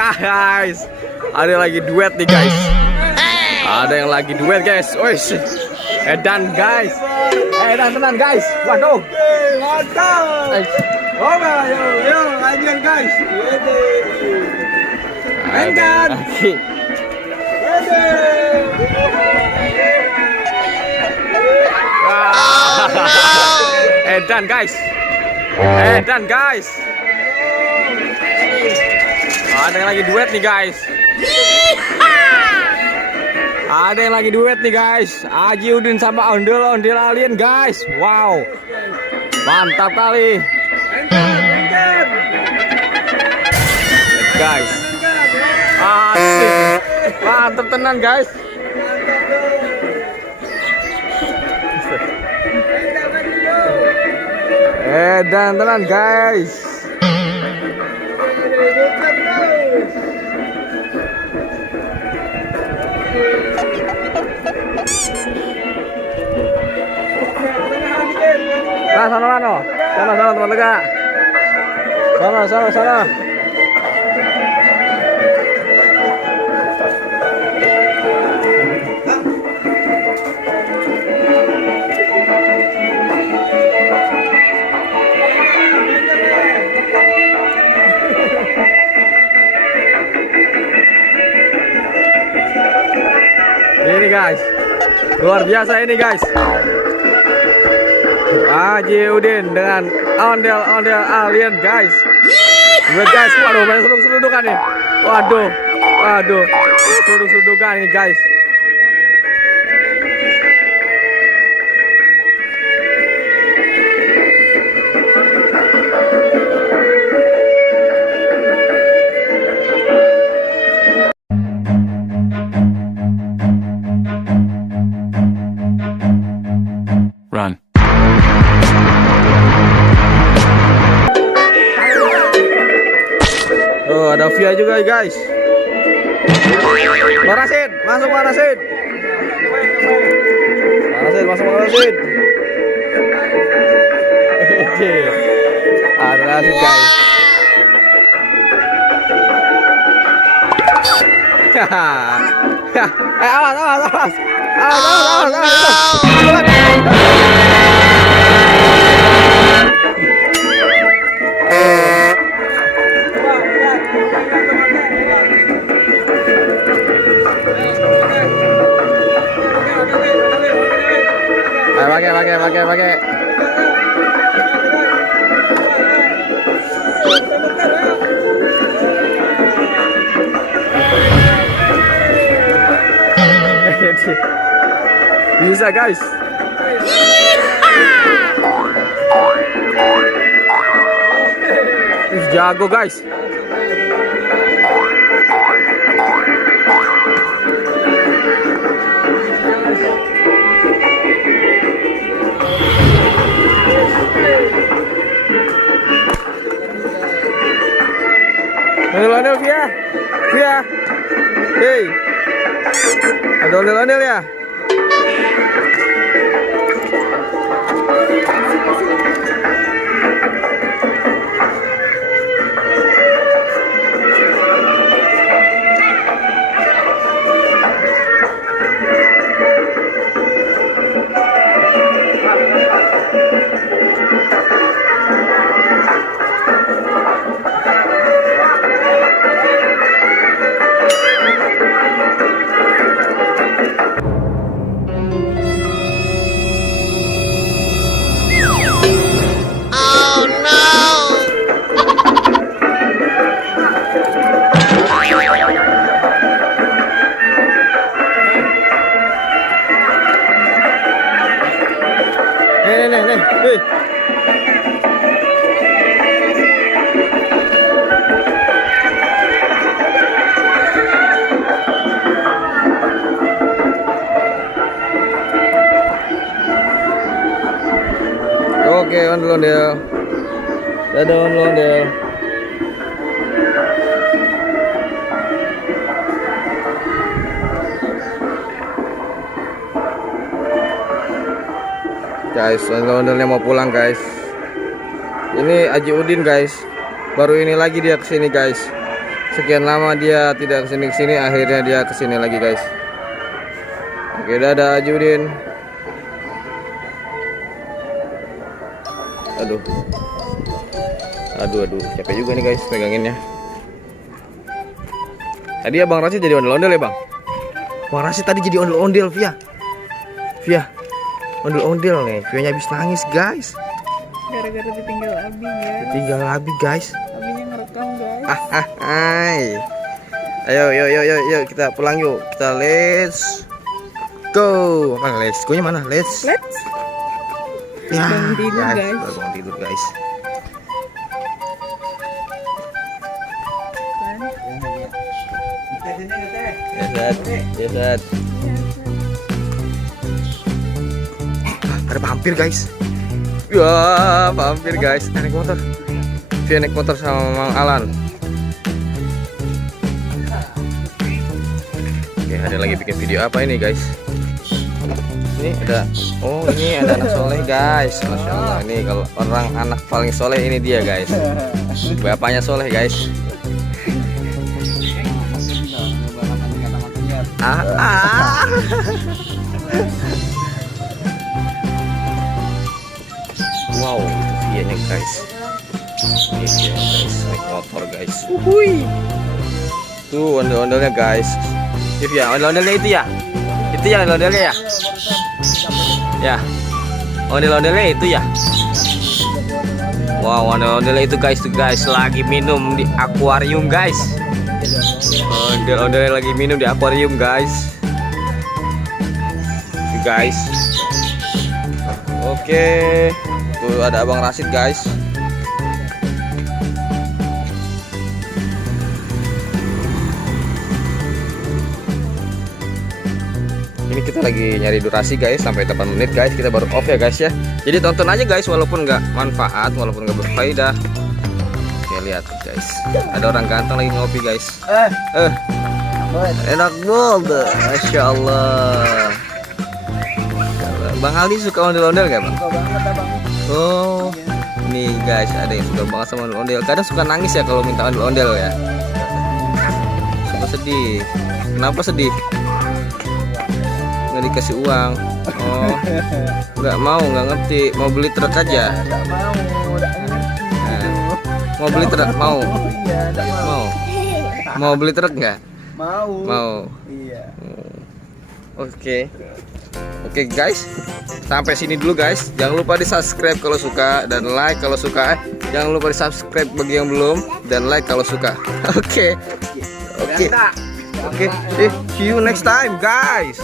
guys. Ada lagi duet nih guys. Ada yang lagi duet guys. Wih, edan guys. Edan tenan guys. Waduh. Mantap. Oke, yuk lanjut guys. Mainkan. Edan guys. Edan guys. Ada yang lagi duet nih guys. Ada yang lagi duet nih guys. Aji Udin sama ondel-ondel alien guys. Wow. Mantap kali. Guys. Asik. Mantap tenan guys. Dan tenan guys. Nah, sana teman lega. Sana. Ini guys, luar biasa ini guys. Aji Udin dengan ondel-ondel alien guys. Lihat guys, waduh banyak seruduk-serudukan nih. Waduh, seruduk-serudukan ini guys. Run. Oh, ada Via juga guys. Marasid, masuk Marasid. Masuk Marasid. Ada Marasid guys. Awas. Pakai. Bisa guys. Jago guys. Ondel-ondel Via. Hey. Ada ondel-ondel ya. Nih. Oke, ondel-ondel. Dadah ondel-ondel. Guys, ondel-ondelnya mau pulang guys. Ini Aji Udin guys. Baru ini lagi dia kesini guys. Sekian lama dia tidak kesini, akhirnya dia kesini lagi guys. Oke, dadah Judin. Aduh, capek juga nih guys peganginnya. Tadi Abang Rasid jadi ondel-ondel ya Bang? Bang Rasid tadi jadi ondel-ondel Via, ondel-ondel nih. Vianya habis nangis guys. Gara-gara ditinggal Abi ya. Ditinggal Abi guys. Abinya ngerekam guys. Ayo kita pulang yuk. Kita let's go. Mana let's go nya mana? Let's ya, Bangun tidur, guys. Baru bangun tidur guys. Lihat. Ada vampir guys. Ya, vampir guys. Naik motor. Dia naik motor sama Mang Alan. Oke, ada lagi bikin video apa ini guys? Ini ada, ini ada anak soleh guys. Masya Allah, ini kalau orang anak paling soleh ini dia guys. Bapaknya soleh guys. Wow, itu dianya guys. Ini dia guys, naik motor guys. Tuh ondel-ondelnya guys. Itu ya, ondel-ondelnya itu ya. Itu ya ondel-ondelnya ya. Ya, ondel-ondelnya itu ya. Wow, ondel-ondelnya itu guys, tuh guys lagi minum di akuarium guys. Ondel-ondelnya lagi minum di akuarium guys. Guys. Oke. Tuh ada Abang Rasid guys. Ini kita lagi nyari durasi guys, sampai 8 menit guys, kita baru off ya guys ya. Jadi tonton aja guys, walaupun nggak manfaat, walaupun nggak berfaedah. Oke, lihat guys, ada orang ganteng lagi ngopi guys. Enak banget, masya Allah. Bang Aldi suka ondel-ondel nggak Bang? Suka banget Abang. Oh, nih guys, ada yang suka banget sama ondel-ondel. Kadang suka nangis ya kalau minta ondel-ondel ya. Suka sedih. Kenapa sedih? Nggak dikasih uang. Oh, nggak mau, nggak ngerti. Mau beli truk aja. Nggak mau, udah Mau beli truk? Mau. Iya, nggak mau. Mau beli truk nggak? Mau. Mau. Iya. Oke guys, sampai sini dulu guys. Jangan lupa di subscribe kalau suka dan like kalau suka. Jangan lupa di subscribe bagi yang belum dan like kalau suka. Oke. See you next time guys.